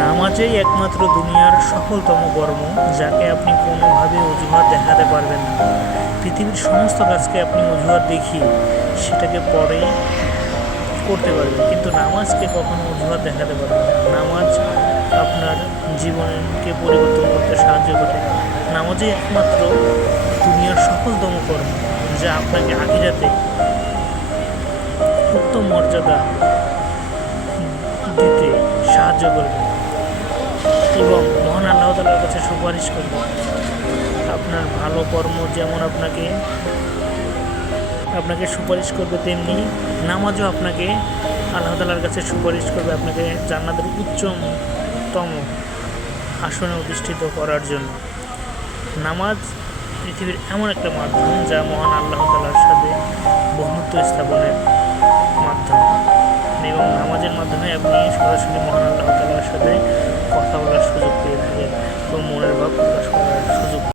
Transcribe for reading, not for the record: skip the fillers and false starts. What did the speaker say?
নামাজেই একমাত্র দুনিয়ার সফলতম কর্ম, যাকে আপনি কোনোভাবে অজুহাত দেখাতে পারবেন না। পৃথিবীর সমস্ত কাজকে আপনি অজুহাত দেখিয়ে সেটাকে পরে করতে পারবেন, কিন্তু নামাজকে কখনো অজুহাত দেখাতে পারবেন না। নামাজ আপনার জীবনকে পরিবর্তন করতে সাহায্য করে। নামাজই একমাত্র দুনিয়ার সফলতম কর্ম, যা আপনাকে আখিরাতে উত্তম মর্যাদা দিতে সাহায্য করবে এবং মহান আল্লাহ তাআলার কাছে সুপারিশ করবে। আপনার ভালো কর্ম যেমন আপনাকে সুপারিশ করবে, তেমনি নামাজও আপনাকে আল্লাহ তাআলার কাছে সুপারিশ করবে, আপনাকে জান্নাতের উচ্চতম আসনে অধিষ্ঠিত করার জন্য। নামাজ পৃথিবীর এমন একটা মাধ্যম, যা মহান আল্লাহ তাআলার সাথে বন্ধুত্ব স্থাপনের মাধ্যম, এবং নামাজের মাধ্যমে আপনি সরাসরি মহান আল্লাহ তাআলার সাথে কথা বলার সুযোগ পেয়ে থাকেন এবং মনের